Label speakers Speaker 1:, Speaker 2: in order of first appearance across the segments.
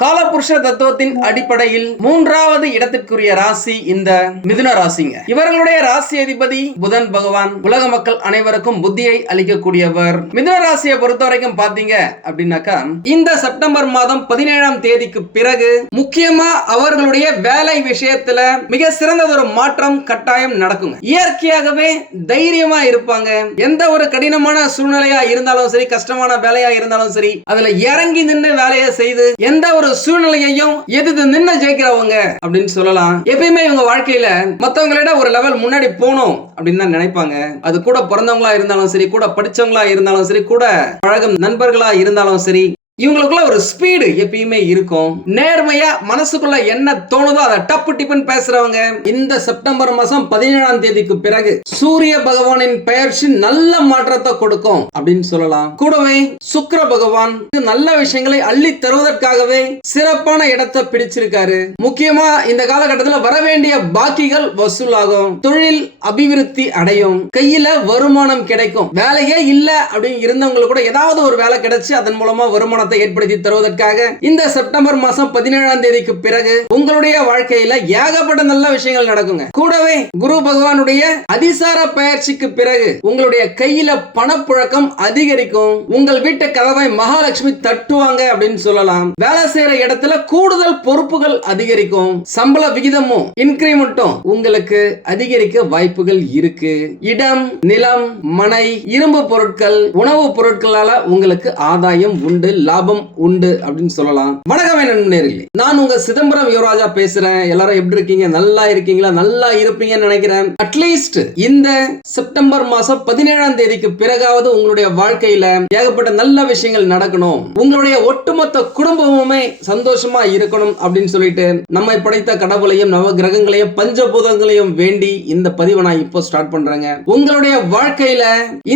Speaker 1: காலபுருஷ தத்துவத்தின் அடிப்படையில் மூன்றாவது இடத்திற்குரிய ராசி இந்த மிதுன ராசிங்க இவர்களுடைய ராசி அதிபதி புதன் பகவான் உலக மக்கள் அனைவருக்கும் புத்தியை அளிக்கக்கூடியவர் மிதுன ராசியை பொறுத்த வரைக்கும் பாத்தீங்க அப்படின்னாக்கா இந்த செப்டம்பர் மாதம் பதினேழாம் தேதிக்கு பிறகு முக்கியமா அவர்களுடைய வேலை விஷயத்துல மிக சிறந்ததொரு மாற்றம் கட்டாயம் நடக்கும் இயற்கையாகவே தைரியமா இருப்பாங்க எந்த ஒரு கடினமான சூழ்நிலையா இருந்தாலும் சரி கஷ்டமான வேலையா இருந்தாலும் சரி அதுல இறங்கி நின்று வேலையை செய்து எந்த ஒரு ஒரு சூழ்நிலையையும் எதிர்த்து நின்று ஜெயிக்கிறவங்க அப்படின்னு சொல்லலாம் எப்பயுமே இவங்க வாழ்க்கையில மத்தவங்களிட ஒரு லெவல் முன்னாடி போகணும் அப்படின்னு தான் நினைப்பாங்க அது கூட பிறந்தவங்களா இருந்தாலும் சரி கூட படிச்சவங்களா இருந்தாலும் சரி கூட பழகும் நண்பர்களா இருந்தாலும் சரி இவங்களுக்குள்ள ஒரு ஸ்பீடு எப்பயுமே இருக்கும் நேர்மையா மனசுக்குள்ள என்ன தோணுதோ அதை டப்பு டிப்பன் பேசுறவங்க இந்த செப்டம்பர் மாசம் பதினேழாம் தேதிக்கு பிறகு சூரிய பகவானின் பெயர்ச்சி நல்ல மாற்றத்தை கொடுக்கும் அப்படின்னு சொல்லலாம் கூடவே சுக்கர பகவான் நல்ல விஷயங்களை அள்ளி தருவதற்காகவே சிறப்பான இடத்தை பிடிச்சிருக்காரு முக்கியமா இந்த காலகட்டத்தில் வர வேண்டிய பாக்கிகள் வசூலாகும் தொழில் அபிவிருத்தி அடையும் கையில வருமானம் கிடைக்கும் வேலையே இல்ல அப்படின்னு இருந்தவங்களுக்கு கூட ஏதாவது ஒரு வேலை கிடைச்சு அதன் மூலமா வருமானம் மாற்றத்தை ஏற்படுத்தி தருவதற்காக இந்த செப்டம்பர் மாசம் பதினேழாம் தேதிக்கு பிறகு உங்களுடைய வாழ்க்கையில ஏகப்பட்ட நல்ல விஷயங்கள் நடக்குங்க கூடவே குரு பகவானுடைய அதிசார பயிற்சிக்கு பிறகு உங்களுடைய கையில பணப்புழக்கம் அதிகரிக்கும் உங்கள் வீட்டு கதவை மகாலட்சுமி தட்டுவாங்க அப்படின்னு சொல்லலாம் வேலை செய்யற இடத்துல கூடுதல் பொறுப்புகள் அதிகரிக்கும் சம்பள விகிதமும் இன்கிரிமெண்ட்டும் உங்களுக்கு அதிகரிக்க வாய்ப்புகள் இருக்கு இடம் நிலம் மனை இரும்பு பொருட்கள் உணவு பொருட்களால உங்களுக்கு ஆதாயம் உண்டு லாபம் உண்டு அப்படின்னு சொல்லலாம் வணக்கம் நண்பர்களே நான் உங்க சிதம்பரம் யுவராஜா பேசுறேன் எல்லாரும் எப்படி இருக்கீங்க நல்லா இருக்கீங்களா நல்லா இருப்பீங்கன்னு நினைக்கிறேன் அட்லீஸ்ட் இந்த செப்டம்பர் மாசம் பதினேழாம் தேதிக்கு பிறகாவது உங்களுடைய வாழ்க்கையில ஏகப்பட்ட நல்ல விஷயங்கள் நடக்கணும் உங்களுடைய ஒட்டுமொத்த குடும்பமுமே சந்தோஷமா இருக்கணும் அப்படின்னு சொல்லிட்டு நம்மை படைத்த கடவுளையும் நவ கிரகங்களையும் பஞ்சபூதங்களையும் வேண்டி இந்த பதிவை நான் இப்போ ஸ்டார்ட் பண்றேங்க உங்களுடைய வாழ்க்கையில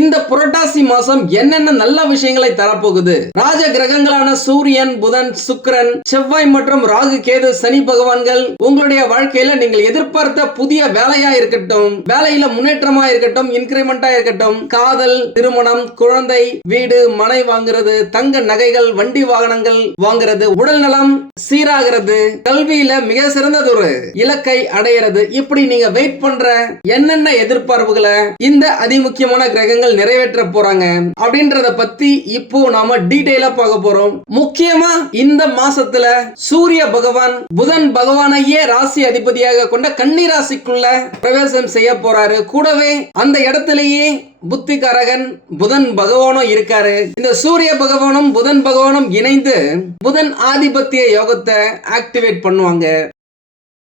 Speaker 1: இந்த புரட்டாசி மாசம் என்னென்ன நல்ல விஷயங்களை தரப்போகுது ராஜ கிரக கிரகங்களான சூரியன் புதன் சுக்கரன் செவ்வாய் மற்றும் ராகு கேது சனி பகவான்கள் உங்களுடைய வாழ்க்கையில நீங்கள் எதிர்பார்த்த புதிய வேலையா இருக்கட்டும் வேலையில முன்னேற்றமா இருக்கட்டும் இன்கிரிமெண்டா இருக்கட்டும் காதல் திருமணம் குழந்தை வீடு மனை வாங்குறது தங்க நகைகள் வண்டி வாகனங்கள் வாங்குறது உடல் நலம் சீராகிறது கல்வியில மிக சிறந்தது ஒரு இலக்கை அடையிறது இப்படி நீங்க வெயிட் பண்ற என்னென்ன எதிர்பார்ப்புகளை இந்த அதிமுக்கியமான கிரகங்கள் நிறைவேற்ற போறாங்க அப்படின்றத பத்தி இப்போ நாம டீட்டெயிலா பார்க்க போறோம் முக்கியமா இந்த மாசத்துல சூரிய பகவான் புதன் பகவானையே ராசி அதிபதியாக கொண்ட கன்னி ராசிக்குள்ள பிரவேசம் செய்ய போறாரு கூடவே அந்த இடத்திலேயே புத்திகாரகன் புதன் பகவானும் இருக்காரு இந்த சூரிய பகவானும் புதன் பகவானும் இணைந்து புதன் ஆதிபத்திய யோகத்தை ஆக்டிவேட் பண்ணுவாங்க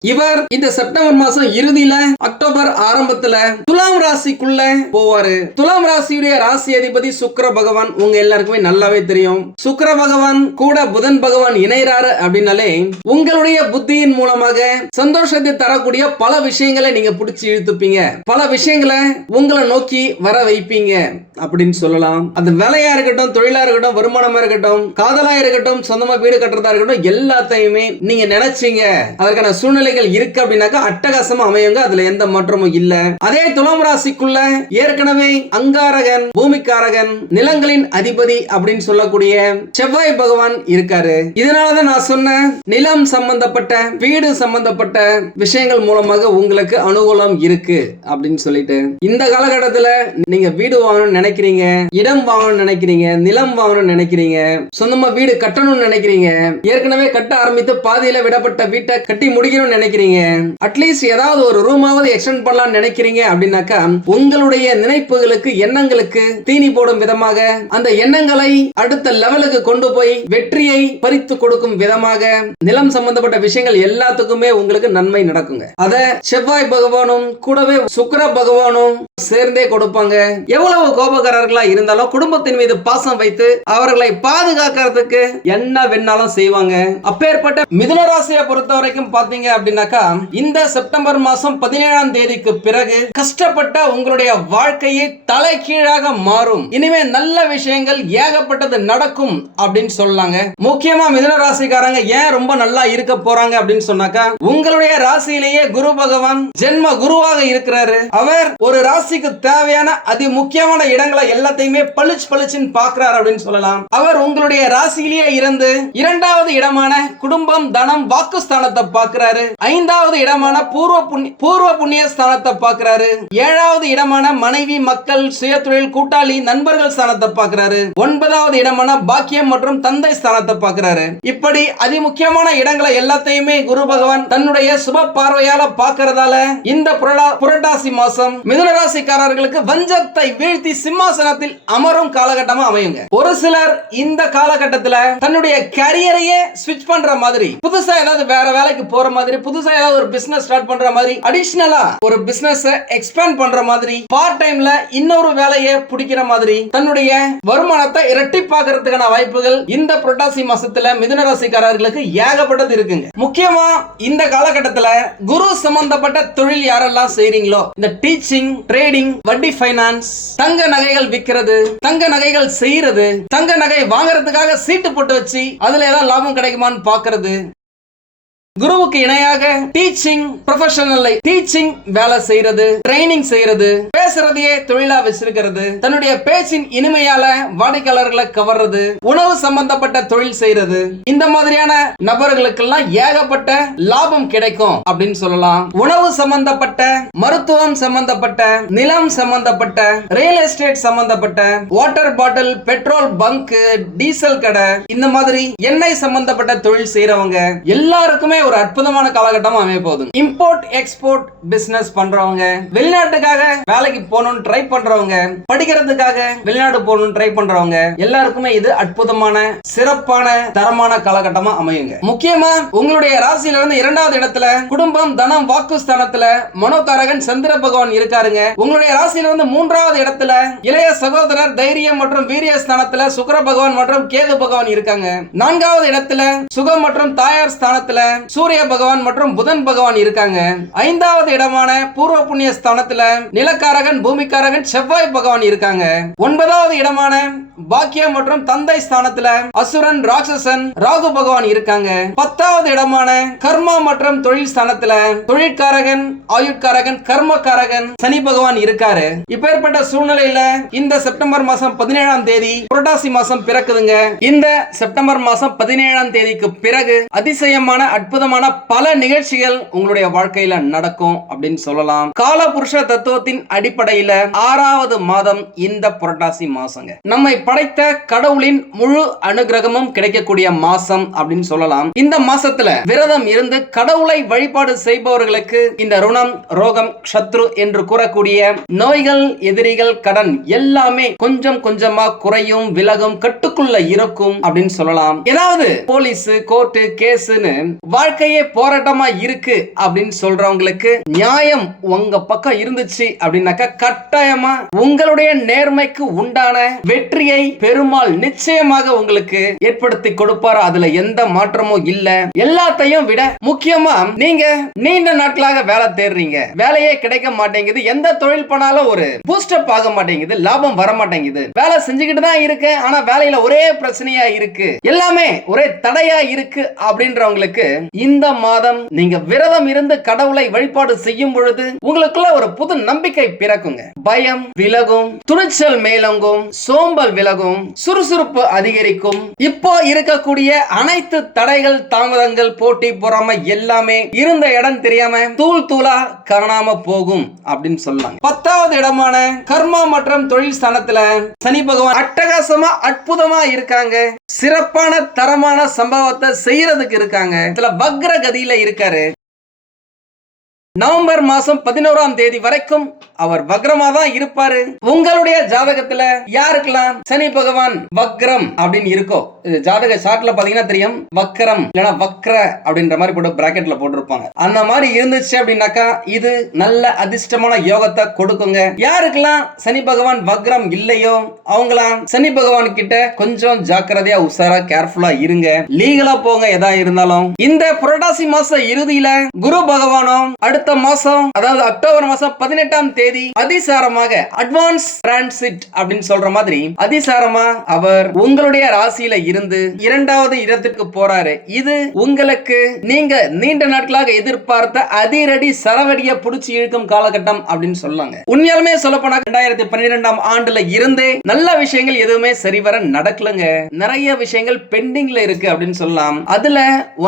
Speaker 1: இவர் இந்த செப்டம்பர் மாசம் இறுதியில அக்டோபர் ஆரம்பத்துல துலாம் ராசிக்குள்ள போவாரு துலாம் ராசியுடைய ராசி அதிபதி சுக்கர பகவான் உங்க எல்லாருக்குமே நல்லாவே தெரியும் சுக்கர பகவான் கூட புதன் பகவான் இணைறாரு அப்படின்னாலே உங்களுடைய புத்தியின் மூலமாக சந்தோஷத்தை தரக்கூடிய பல விஷயங்களை நீங்க பிடிச்சி இழுத்துப்பீங்க பல விஷயங்களை உங்களை நோக்கி வர வைப்பீங்க அப்படின்னு சொல்லலாம் அது வேலையா இருக்கட்டும் தொழிலா இருக்கட்டும் வருமானமா இருக்கட்டும் காதலா இருக்கட்டும் சொந்தமா வீடு கட்டுறதா இருக்கட்டும் எல்லாத்தையுமே நீங்க நினைச்சீங்க அதற்கான சூழ்நிலை சூழ்நிலைகள் இருக்கு அப்படின்னாக்க அட்டகாசமா அமையுங்க அதுல எந்த மாற்றமும் இல்ல அதே துலாம் ராசிக்குள்ள ஏற்கனவே அங்காரகன் பூமிக்காரகன் நிலங்களின் அதிபதி அப்படின்னு சொல்லக்கூடிய செவ்வாய் பகவான் இருக்காரு இதனாலதான் நான் சொன்ன நிலம் சம்பந்தப்பட்ட வீடு சம்பந்தப்பட்ட விஷயங்கள் மூலமாக உங்களுக்கு அனுகூலம் இருக்கு அப்படின்னு சொல்லிட்டு இந்த காலகட்டத்துல நீங்க வீடு வாங்கணும்னு நினைக்கிறீங்க இடம் வாங்கணும்னு நினைக்கிறீங்க நிலம் வாங்கணும்னு நினைக்கிறீங்க சொந்தமா வீடு கட்டணும்னு நினைக்கிறீங்க ஏற்கனவே கட்ட ஆரம்பித்து பாதியில விடப்பட்ட வீட்டை கட்டி முடிக்கணும்னு நினைக்கிறீங்க அட்லீஸ்ட் ஏதாவது ஒரு ரூமாவது எக்ஸ்டெண்ட் நினைக்கிறீங்க அப்படின்னாக்கா உங்களுடைய நினைப்புகளுக்கு எண்ணங்களுக்கு தீனி போடும் விதமாக அந்த எண்ணங்களை அடுத்த லெவலுக்கு கொண்டு போய் வெற்றியை பறித்து கொடுக்கும் விதமாக நிலம் சம்பந்தப்பட்ட விஷயங்கள் எல்லாத்துக்குமே உங்களுக்கு நன்மை நடக்குங்க அத செவ்வாய் பகவானும் கூடவே சுக்கர பகவானும் சேர்ந்தே கொடுப்பாங்க எவ்வளவு கோபக்காரர்களா இருந்தாலும் குடும்பத்தின் மீது பாசம் வைத்து அவர்களை பாதுகாக்கிறதுக்கு என்ன வேணாலும் செய்வாங்க அப்பேற்பட்ட மிதுன ராசியை பொறுத்த வரைக்கும் பாத்தீங்க அப்படின்னு அப்படின்னாக்கா இந்த செப்டம்பர் மாசம் பதினேழாம் தேதிக்கு பிறகு கஷ்டப்பட்ட உங்களுடைய வாழ்க்கையை தலைகீழாக மாறும் இனிமே நல்ல விஷயங்கள் ஏகப்பட்டது நடக்கும் அப்படின்னு சொல்லலாங்க முக்கியமா மிதுன ராசிக்காரங்க ஏன் ரொம்ப நல்லா இருக்க போறாங்க அப்படின்னு சொன்னாக்கா உங்களுடைய ராசியிலேயே குரு பகவான் ஜென்ம குருவாக இருக்கிறாரு அவர் ஒரு ராசிக்கு தேவையான அதி முக்கியமான இடங்களை எல்லாத்தையுமே பளிச்சு பளிச்சுன்னு பாக்குறாரு அப்படின்னு சொல்லலாம் அவர் உங்களுடைய ராசியிலேயே இருந்து இரண்டாவது இடமான குடும்பம் தனம் வாக்குஸ்தானத்தை பாக்குறாரு ஐந்தாவது இடமான பூர்வ புண்ணிய பூர்வ புண்ணிய ஸ்தானத்தை பாக்குறாரு ஏழாவது இடமான மனைவி மக்கள் சுயத்தொழில் கூட்டாளி நண்பர்கள் ஸ்தானத்தை பாக்குறாரு ஒன்பதாவது இடமான பாக்கியம் மற்றும் தந்தை ஸ்தானத்தை பாக்குறாரு இப்படி அதிமுக்கியமான இடங்களை எல்லாத்தையுமே குரு பகவான் தன்னுடைய சுப பார்வையால பார்க்கறதால இந்த புரட்டாசி மாசம் மிதுன ராசிக்காரர்களுக்கு வஞ்சத்தை வீழ்த்தி சிம்மாசனத்தில் அமரும் காலகட்டமா அமையுங்க ஒரு சிலர் இந்த காலகட்டத்துல தன்னுடைய கரியரையே ஸ்விட்ச் பண்ற மாதிரி புதுசா ஏதாவது வேற வேலைக்கு போற மாதிரி புதுசா ஏதாவது ஒரு பிசினஸ் ஸ்டார்ட் பண்ற மாதிரி அடிஷனலா ஒரு பிசினஸ் எக்ஸ்பேண்ட் பண்ற மாதிரி பார்ட் டைம்ல இன்னொரு வேலையை பிடிக்கிற மாதிரி தன்னுடைய வருமானத்தை இரட்டிப்பாக்குறதுக்கான வாய்ப்புகள் இந்த புரட்டாசி மாசத்துல மிதுன ராசிக்காரர்களுக்கு ஏகப்பட்டது இருக்குங்க முக்கியமா இந்த காலகட்டத்துல குரு சம்பந்தப்பட்ட தொழில் யாரெல்லாம் செய்றீங்களோ இந்த டீச்சிங் ட்ரேடிங் வட்டி பைனான்ஸ் தங்க நகைகள் விற்கிறது தங்க நகைகள் செய்யறது தங்க நகை வாங்குறதுக்காக சீட்டு போட்டு வச்சு அதுல ஏதாவது லாபம் கிடைக்குமான்னு பாக்குறது குருவுக்கு இணையாக டீச்சிங் ப்ரொஃபஷனல் டீச்சிங் வேலை செய்யறது ட்ரைனிங் செய்யறது பேசுறதையே தொழிலா வச்சிருக்கிறது தன்னுடைய பேச்சின் இனிமையால வாடிக்கையாளர்களை கவர்றது உணவு சம்பந்தப்பட்ட தொழில் செய்யறது இந்த மாதிரியான நபர்களுக்கெல்லாம் ஏகப்பட்ட லாபம் கிடைக்கும் அப்படின்னு சொல்லலாம் உணவு சம்பந்தப்பட்ட மருத்துவம் சம்பந்தப்பட்ட நிலம் சம்பந்தப்பட்ட ரியல் எஸ்டேட் சம்பந்தப்பட்ட water bottle petrol bunk diesel கடை இந்த மாதிரி எண்ணெய் சம்பந்தப்பட்ட தொழில் செய்யறவங்க எல்லாருக்குமே ஒரு அற்புதமான காலகட்டம் அமைய போகுது இம்போர்ட் எக்ஸ்போர்ட் பிசினஸ் பண்றவங்க வெளிநாட்டுக்காக வேலைக்கு போகணும்னு ட்ரை பண்றவங்க படிக்கிறதுக்காக வெளிநாடு போகணும்னு ட்ரை பண்றவங்க எல்லாருக்குமே இது அற்புதமான சிறப்பான தரமான காலகட்டமா அமையுங்க முக்கியமா உங்களுடைய ராசியில இருந்து இரண்டாவது இடத்துல குடும்பம் தனம் வாக்கு ஸ்தானத்துல மனோகாரகன் சந்திர பகவான் இருக்காருங்க உங்களுடைய ராசியில இருந்து மூன்றாவது இடத்துல இளைய சகோதரர் தைரியம் மற்றும் வீரிய ஸ்தானத்துல சுக்கர பகவான் மற்றும் கேது பகவான் இருக்காங்க நான்காவது இடத்துல சுகம் மற்றும் தாயார் ஸ்தானத்துல சூரிய பகவான் மற்றும் புதன் பகவான் இருக்காங்க ஐந்தாவது இடமான பூர்வ புண்ணிய ஸ்தானத்துல நிலக்காரகன் பூமிக்காரகன் செவ்வாய் பகவான் இருக்காங்க ஒன்பதாவது இடமான பாக்கியம் மற்றும் தந்தை ஸ்தானத்துல அசுரன் ராட்சசன் ராகு பகவான் இருக்காங்க பத்தாவது இடமான கர்மா மற்றும் தொழில் ஸ்தானத்துல தொழிற்காரகன் ஆயுட்காரகன் கர்மக்காரகன் சனி பகவான் இருக்காரு இப்பேற்பட்ட சூழ்நிலையில இந்த செப்டம்பர் மாசம் பதினேழாம் தேதி புரட்டாசி மாசம் பிறக்குதுங்க இந்த செப்டம்பர் மாசம் பதினேழாம் தேதிக்கு பிறகு அதிசயமான அற்புத அற்புதமான பல நிகழ்ச்சிகள் உங்களுடைய வாழ்க்கையில நடக்கும் அப்படின்னு சொல்லலாம் கால புருஷ தத்துவத்தின் அடிப்படையில ஆறாவது மாதம் இந்த புரட்டாசி மாசங்க நம்மை படைத்த கடவுளின் முழு அனுகிரகமும் கிடைக்கக்கூடிய மாசம் அப்படின்னு சொல்லலாம் இந்த மாசத்துல விரதம் இருந்து கடவுளை வழிபாடு செய்பவர்களுக்கு இந்த ருணம் ரோகம் சத்ரு என்று கூறக்கூடிய நோய்கள் எதிரிகள் கடன் எல்லாமே கொஞ்சம் கொஞ்சமா குறையும் விலகும் கட்டுக்குள்ள இருக்கும் அப்படின்னு சொல்லலாம் ஏதாவது போலீஸ் கோர்ட்டு கேஸ்னு வாழ்க்கையே போராட்டமா இருக்கு அப்படின்னு சொல்றவங்களுக்கு நியாயம் உங்க பக்கம் இருந்துச்சு அப்படின்னாக்கா கட்டாயமா உங்களுடைய நேர்மைக்கு உண்டான வெற்றியை பெருமாள் நிச்சயமாக உங்களுக்கு ஏற்படுத்தி கொடுப்பார் அதுல எந்த மாற்றமும் இல்ல எல்லாத்தையும் விட முக்கியமா நீங்க நீண்ட நாட்களாக வேலை தேடுறீங்க வேலையே கிடைக்க மாட்டேங்குது எந்த தொழில் பண்ணாலும் ஒரு பூஸ்ட் அப் ஆக மாட்டேங்குது லாபம் வர மாட்டேங்குது வேலை செஞ்சுக்கிட்டு தான் இருக்கு ஆனா வேலையில ஒரே பிரச்சனையா இருக்கு எல்லாமே ஒரே தடையா இருக்கு அப்படின்றவங்களுக்கு இந்த மாதம் நீங்க விரதம் இருந்து கடவுளை வழிபாடு செய்யும் பொழுது உங்களுக்குள்ள ஒரு புது நம்பிக்கை பிறக்குங்க பயம் விலகும் துணிச்சல் மேலங்கும் சோம்பல் விலகும் சுறுசுறுப்பு அதிகரிக்கும் இப்போ இருக்கக்கூடிய அனைத்து தடைகள் தாமதங்கள் போட்டி பொறாம எல்லாமே இருந்த இடம் தெரியாம தூள் தூளா காணாம போகும் அப்படின்னு சொல்லாங்க பத்தாவது இடமான கர்மா மற்றும் தொழில் ஸ்தானத்துல சனி பகவான் அட்டகாசமா அற்புதமா இருக்காங்க சிறப்பான தரமான சம்பவத்தை செய்யறதுக்கு இருக்காங்க இதுல வக்ரகதியில இருக்காரு நவம்பர் மாசம் பதினோராம் தேதி வரைக்கும் அவர் வக்ரமா தான் இருப்பாரு உங்களுடைய ஜாதகத்துல யாருக்கெல்லாம் சனி பகவான் வக்ரம் அப்படின்னு இருக்கோ இது ஜாதக சாட்ல பாத்தீங்கன்னா தெரியும் வக்ரம் இல்லைன்னா வக்ர அப்படின்ற மாதிரி போட்டு பிராக்கெட்ல போட்டிருப்பாங்க அந்த மாதிரி இருந்துச்சு அப்படின்னாக்கா இது நல்ல அதிர்ஷ்டமான யோகத்தை கொடுக்குங்க யாருக்கெல்லாம் சனி பகவான் வக்ரம் இல்லையோ அவங்களாம் சனி பகவான் கிட்ட கொஞ்சம் ஜாக்கிரதையா உசாரா கேர்ஃபுல்லா இருங்க லீகலா போங்க எதா இருந்தாலும் இந்த புரட்டாசி மாச இறுதியில குரு பகவானும் அடுத்த அடுத்த மாசம் அதாவது அக்டோபர் மாசம் பதினெட்டாம் தேதி அதிசாரமாக அட்வான்ஸ் டிரான்சிட் அப்படின்னு சொல்ற மாதிரி அதிசாரமா அவர் உங்களுடைய ராசியில இருந்து இரண்டாவது இடத்திற்கு போறாரு இது உங்களுக்கு நீங்க நீண்ட நாட்களாக எதிர்பார்த்த அதிரடி சரவடிய புடிச்சு இழுக்கும் காலகட்டம் அப்படின்னு சொல்லாங்க உண்மையாலுமே சொல்ல போனா ரெண்டாயிரத்தி பன்னிரெண்டாம் ஆண்டுல இருந்தே நல்ல விஷயங்கள் எதுவுமே சரிவர நடக்கலங்க நிறைய விஷயங்கள் பெண்டிங்ல இருக்கு அப்படின்னு சொல்லலாம் அதுல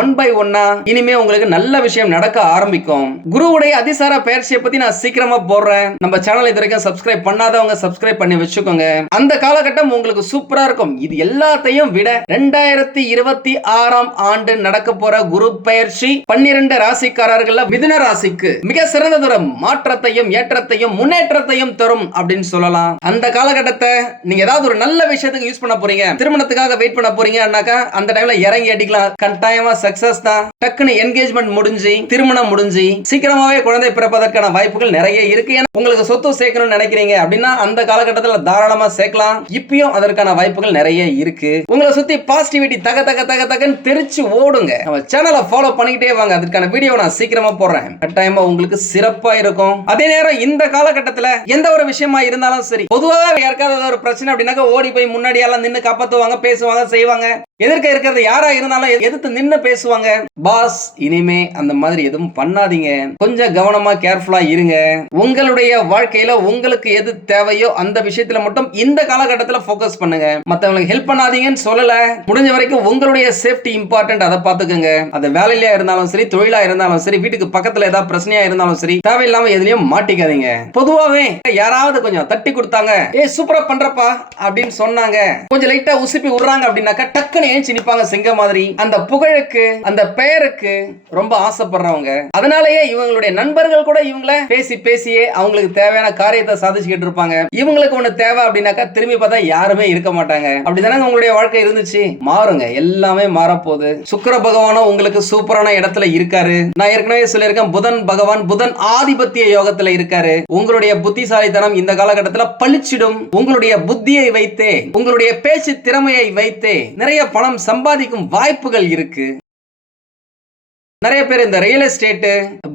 Speaker 1: ஒன் பை ஒன்னா இனிமே உங்களுக்கு நல்ல விஷயம் நடக்க ஆரம்பிக்கும் குரு குருவுடைய அதிசார பயிற்சியை பத்தி நான் சீக்கிரமா போடுறேன் நம்ம சேனல் இது வரைக்கும் சப்ஸ்கிரைப் பண்ணாதவங்க சப்ஸ்கிரைப் பண்ணி வச்சுக்கோங்க அந்த காலகட்டம் உங்களுக்கு சூப்பரா இருக்கும் இது எல்லாத்தையும் விட ரெண்டாயிரத்தி இருபத்தி ஆறாம் ஆண்டு நடக்க போற குரு பயிற்சி பன்னிரண்டு ராசிக்காரர்கள் மிதுன ராசிக்கு மிக சிறந்ததொரு மாற்றத்தையும் ஏற்றத்தையும் முன்னேற்றத்தையும் தரும் அப்படின்னு சொல்லலாம் அந்த காலகட்டத்தை நீங்க ஏதாவது ஒரு நல்ல விஷயத்துக்கு யூஸ் பண்ண போறீங்க திருமணத்துக்காக வெயிட் பண்ண போறீங்கன்னாக்கா அந்த டைம்ல இறங்கி அடிக்கலாம் கட்டாயமா சக்சஸ் தான் டக்குன்னு என்கேஜ்மெண்ட் முடிஞ்சு திருமணம் முடிஞ்சு சீக்கிரம் சீக்கிரமாகவே குழந்தை பிறப்பதற்கான வாய்ப்புகள் நிறைய இருக்கு ஏன்னா உங்களுக்கு சொத்து சேர்க்கணும்னு நினைக்கிறீங்க அப்படின்னா அந்த காலகட்டத்தில் தாராளமாக சேர்க்கலாம் இப்பயும் அதற்கான வாய்ப்புகள் நிறைய இருக்கு உங்களை சுத்தி பாசிட்டிவிட்டி தக தக தக தகன்னு தெரிச்சு ஓடுங்க நம்ம சேனலை ஃபாலோ பண்ணிக்கிட்டே வாங்க அதற்கான வீடியோ நான் சீக்கிரமாக போடுறேன் கட்டாயமாக உங்களுக்கு சிறப்பாக இருக்கும் அதே நேரம் இந்த காலகட்டத்தில் எந்த ஒரு விஷயமா இருந்தாலும் சரி பொதுவாக யாருக்காவது ஒரு பிரச்சனை அப்படின்னாக்க ஓடி போய் முன்னாடியெல்லாம் நின்று காப்பாற்றுவாங்க பேசுவாங்க செய்வாங்க எதிர்க்க இருக்கிறது யாரா இருந்தாலும் எதிர்த்து நின்று பேசுவாங்க பாஸ் இனிமே அந்த மாதிரி எதுவும் பண்ணாதீங்க கொஞ்சம் கவனமா கேர்ஃபுல்லா இருங்க உங்களுடைய வாழ்க்கையில உங்களுக்கு எது தேவையோ அந்த விஷயத்துல மட்டும் இந்த காலகட்டத்தில் ஃபோக்கஸ் பண்ணுங்க மத்தவங்களுக்கு ஹெல்ப் பண்ணாதீங்கன்னு சொல்லல முடிஞ்ச வரைக்கும் உங்களுடைய சேஃப்டி இம்பார்ட்டன்ட் அதை பாத்துக்கோங்க அது வேலையிலையா இருந்தாலும் சரி தொழிலா இருந்தாலும் சரி வீட்டுக்கு பக்கத்துல ஏதாவது பிரச்சனையா இருந்தாலும் சரி தேவையில்லாம எதுலயும் மாட்டிக்காதீங்க பொதுவாகவே யாராவது கொஞ்சம் தட்டி கொடுத்தாங்க ஏ சூப்பரா பண்றப்பா அப்படின்னு சொன்னாங்க கொஞ்சம் லைட்டா உசுப்பி விடுறாங்க அப்படின்னாக்கா டக்குன்னு ஏஞ்சி சினிப்பாங்க சிங்க மாதிரி அந்த புகழுக்கு அந்த பெயருக்கு ரொம்ப ஆசைப்படுறவங்க அதனாலயே இவங்க இவங்களுடைய நண்பர்கள் கூட இவங்கள பேசி பேசியே அவங்களுக்கு தேவையான காரியத்தை சாதிச்சுக்கிட்டு இருப்பாங்க இவங்களுக்கு ஒண்ணு தேவை அப்படின்னாக்கா திரும்பி பார்த்தா யாருமே இருக்க மாட்டாங்க அப்படித்தானே உங்களுடைய வாழ்க்கை இருந்துச்சு மாறுங்க எல்லாமே மாறப்போகுது சுக்கர பகவானும் உங்களுக்கு சூப்பரான இடத்துல இருக்காரு நான் ஏற்கனவே சொல்லியிருக்கேன் புதன் பகவான் புதன் ஆதிபத்திய யோகத்துல இருக்காரு உங்களுடைய புத்திசாலித்தனம் இந்த காலகட்டத்தில் பளிச்சிடும் உங்களுடைய புத்தியை வைத்தே உங்களுடைய பேச்சு திறமையை வைத்தே நிறைய பணம் சம்பாதிக்கும் வாய்ப்புகள் இருக்கு நிறைய பேர் இந்த ரியல் எஸ்டேட்டு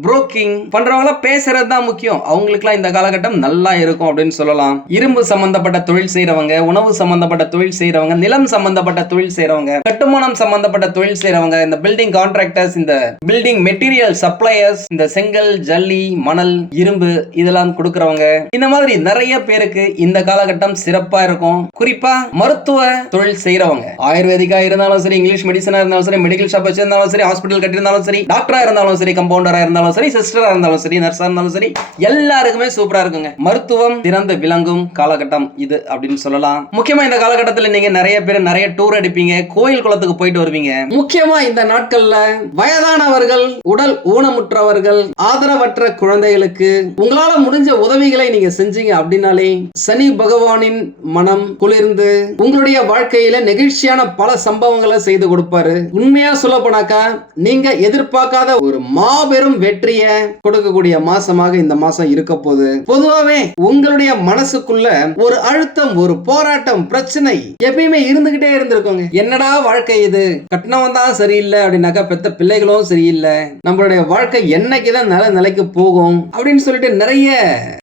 Speaker 1: புரோக்கிங் பண்றவங்க பேசுறது தான் முக்கியம் அவங்களுக்குலாம் இந்த காலகட்டம் நல்லா இருக்கும் அப்படின்னு சொல்லலாம் இரும்பு சம்பந்தப்பட்ட தொழில் செய்யறவங்க உணவு சம்பந்தப்பட்ட தொழில் செய்யறவங்க நிலம் சம்பந்தப்பட்ட தொழில் செய்யறவங்க கட்டுமானம் சம்பந்தப்பட்ட தொழில் செய்யறவங்க இந்த பில்டிங் கான்ட்ராக்டர்ஸ் இந்த பில்டிங் மெட்டீரியல் சப்ளையர்ஸ் இந்த செங்கல் ஜல்லி மணல் இரும்பு இதெல்லாம் கொடுக்கறவங்க இந்த மாதிரி நிறைய பேருக்கு இந்த காலகட்டம் சிறப்பா இருக்கும் குறிப்பா மருத்துவ தொழில் செய்யறவங்க ஆயுர்வேதிக்கா இருந்தாலும் சரி இங்கிலீஷ் மெடிசனா இருந்தாலும் சரி மெடிக்கல் ஷாப் வச்சிருந்தாலும் சரி ஹாஸ்பிட்டல் கட்டிருந்தாலும் சரி சரி டாக்டரா இருந்தாலும் சரி கம்பவுண்டரா இருந்தாலும் சரி சிஸ்டரா இருந்தாலும் சரி நர்ஸா இருந்தாலும் சரி எல்லாருக்குமே சூப்பரா இருக்குங்க மருத்துவம் திறந்து விளங்கும் காலகட்டம் இது அப்படின்னு சொல்லலாம் முக்கியமா இந்த காலகட்டத்தில் நீங்க நிறைய பேர் நிறைய டூர் அடிப்பீங்க கோயில் குளத்துக்கு போயிட்டு வருவீங்க முக்கியமா இந்த நாட்கள்ல வயதானவர்கள் உடல் ஊனமுற்றவர்கள் ஆதரவற்ற குழந்தைகளுக்கு உங்களால முடிஞ்ச உதவிகளை நீங்க செஞ்சீங்க அப்படின்னாலே சனி பகவானின் மனம் குளிர்ந்து உங்களுடைய வாழ்க்கையில நெகிழ்ச்சியான பல சம்பவங்களை செய்து கொடுப்பாரு உண்மையா சொல்ல போனாக்கா நீங்க எதிர்ப்பு எதிர்பார்க்காத ஒரு மாபெரும் வெற்றியை கொடுக்கக்கூடிய மாசமாக இந்த மாசம் இருக்க போகுது பொதுவாவே உங்களுடைய மனசுக்குள்ள ஒரு அழுத்தம் ஒரு போராட்டம் பிரச்சனை எப்பயுமே இருந்துகிட்டே இருந்திருக்கோங்க என்னடா வாழ்க்கை இது கட்டணம் தான் சரியில்லை அப்படின்னாக்க பெத்த பிள்ளைகளும் சரியில்லை நம்மளுடைய வாழ்க்கை என்னைக்குதான் நல்ல நிலைக்கு போகும் அப்படின்னு சொல்லிட்டு நிறைய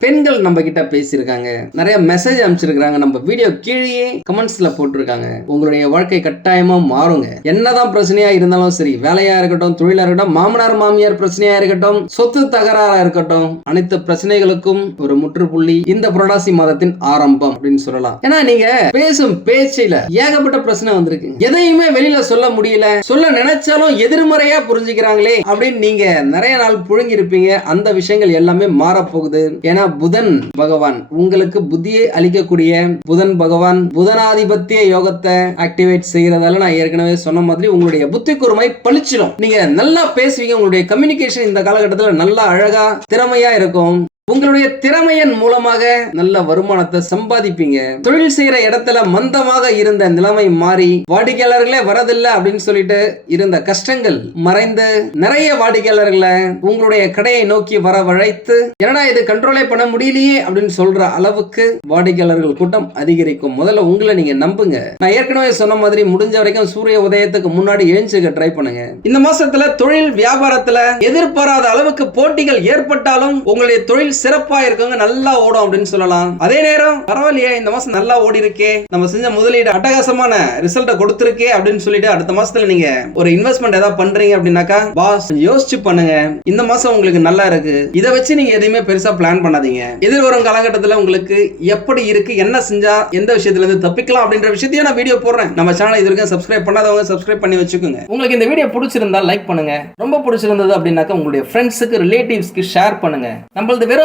Speaker 1: பெண்கள் நம்ம கிட்ட பேசியிருக்காங்க நிறைய மெசேஜ் அனுப்பிச்சிருக்காங்க நம்ம வீடியோ கீழே கமெண்ட்ஸ்ல போட்டிருக்காங்க உங்களுடைய வாழ்க்கை கட்டாயமா மாறுங்க என்னதான் பிரச்சனையா இருந்தாலும் சரி வேலையா இருக்கட்டும் தொழிலா இருக்கட்டும் மாமனார் மாமியார் பிரச்சனையா இருக்கட்டும் சொத்து தகராறா இருக்கட்டும் அனைத்து பிரச்சனைகளுக்கும் ஒரு முற்றுப்புள்ளி இந்த புரடாசி மாதத்தின் ஆரம்பம் அப்படின்னு சொல்லலாம் ஏன்னா நீங்க பேசும் பேச்சில ஏகப்பட்ட பிரச்சனை வந்திருக்கு எதையுமே வெளியில சொல்ல முடியல சொல்ல நினைச்சாலும் எதிர்மறையா புரிஞ்சுக்கிறாங்களே அப்படின்னு நீங்க நிறைய நாள் புழுங்கி இருப்பீங்க அந்த விஷயங்கள் எல்லாமே மாறப்போகுது ஏன்னா புதன் பகவான் உங்களுக்கு புத்தியை அளிக்கக்கூடிய புதன் பகவான் புதனாதிபத்திய யோகத்தை ஆக்டிவேட் செய்யறதால நான் ஏற்கனவே சொன்ன மாதிரி உங்களுடைய புத்தி கூர்மை பளிச்சிடும் நீங்க நல்ல நல்லா பேசுவீங்க உங்களுடைய கம்யூனிகேஷன் இந்த காலகட்டத்தில் நல்லா அழகா திறமையா இருக்கும் உங்களுடைய திறமையின் மூலமாக நல்ல வருமானத்தை சம்பாதிப்பீங்க தொழில் செய்யற இடத்துல மந்தமாக இருந்த நிலைமை மாறி வாடிக்கையாளர்களே வரதில்லை அப்படின்னு சொல்லிட்டு இருந்த கஷ்டங்கள் மறைந்து நிறைய வாடிக்கையாளர்களை உங்களுடைய கடையை நோக்கி வர வழைத்து ஏன்னா இது கண்ட்ரோலே பண்ண முடியலையே அப்படின்னு சொல்ற அளவுக்கு வாடிக்கையாளர்கள் கூட்டம் அதிகரிக்கும் முதல்ல உங்களை நீங்க நம்புங்க நான் ஏற்கனவே சொன்ன மாதிரி முடிஞ்ச வரைக்கும் சூரிய உதயத்துக்கு முன்னாடி எழுஞ்சுக்க ட்ரை பண்ணுங்க இந்த மாசத்துல தொழில் வியாபாரத்துல எதிர்பாராத அளவுக்கு போட்டிகள் ஏற்பட்டாலும் உங்களுடைய தொழில் சிறப்பா இருக்கவங்க நல்லா ஓடும் அப்படின்னு சொல்லலாம் அதே நேரம் பரவாயில்லையே இந்த மாசம் நல்லா ஓடி இருக்கே நம்ம செஞ்ச முதலீடு அட்டகாசமான ரிசல்ட்டை கொடுத்துருக்கே அப்படின்னு சொல்லிட்டு அடுத்த மாசத்துல நீங்க ஒரு இன்வெஸ்ட்மெண்ட் ஏதாவது பண்றீங்க அப்படின்னாக்கா பாஸ் யோசிச்சு பண்ணுங்க இந்த மாசம் உங்களுக்கு நல்லா இருக்கு இதை வச்சு நீங்க எதையுமே பெருசா பிளான் பண்ணாதீங்க எதிர்வரும் காலகட்டத்தில் உங்களுக்கு எப்படி இருக்கு என்ன செஞ்சா எந்த விஷயத்துல இருந்து தப்பிக்கலாம் அப்படின்ற விஷயத்தையும் நான் வீடியோ போடுறேன் நம்ம சேனல் இது வரைக்கும் சப்ஸ்கிரைப் பண்ணாதவங்க சப்ஸ்கிரைப் பண்ணி வச்சுக்கோங்க உங்களுக்கு இந்த வீடியோ பிடிச்சிருந்தா லைக் பண்ணுங்க ரொம்ப பிடிச்சிருந்தது அப்படின்னாக்கா உங்களுடைய ஃப்ரெண்ட்ஸுக்கு ரிலேட்டிவ்ஸ்க்கு ஷேர் பண்ணுங்க நம்மளது வெறும்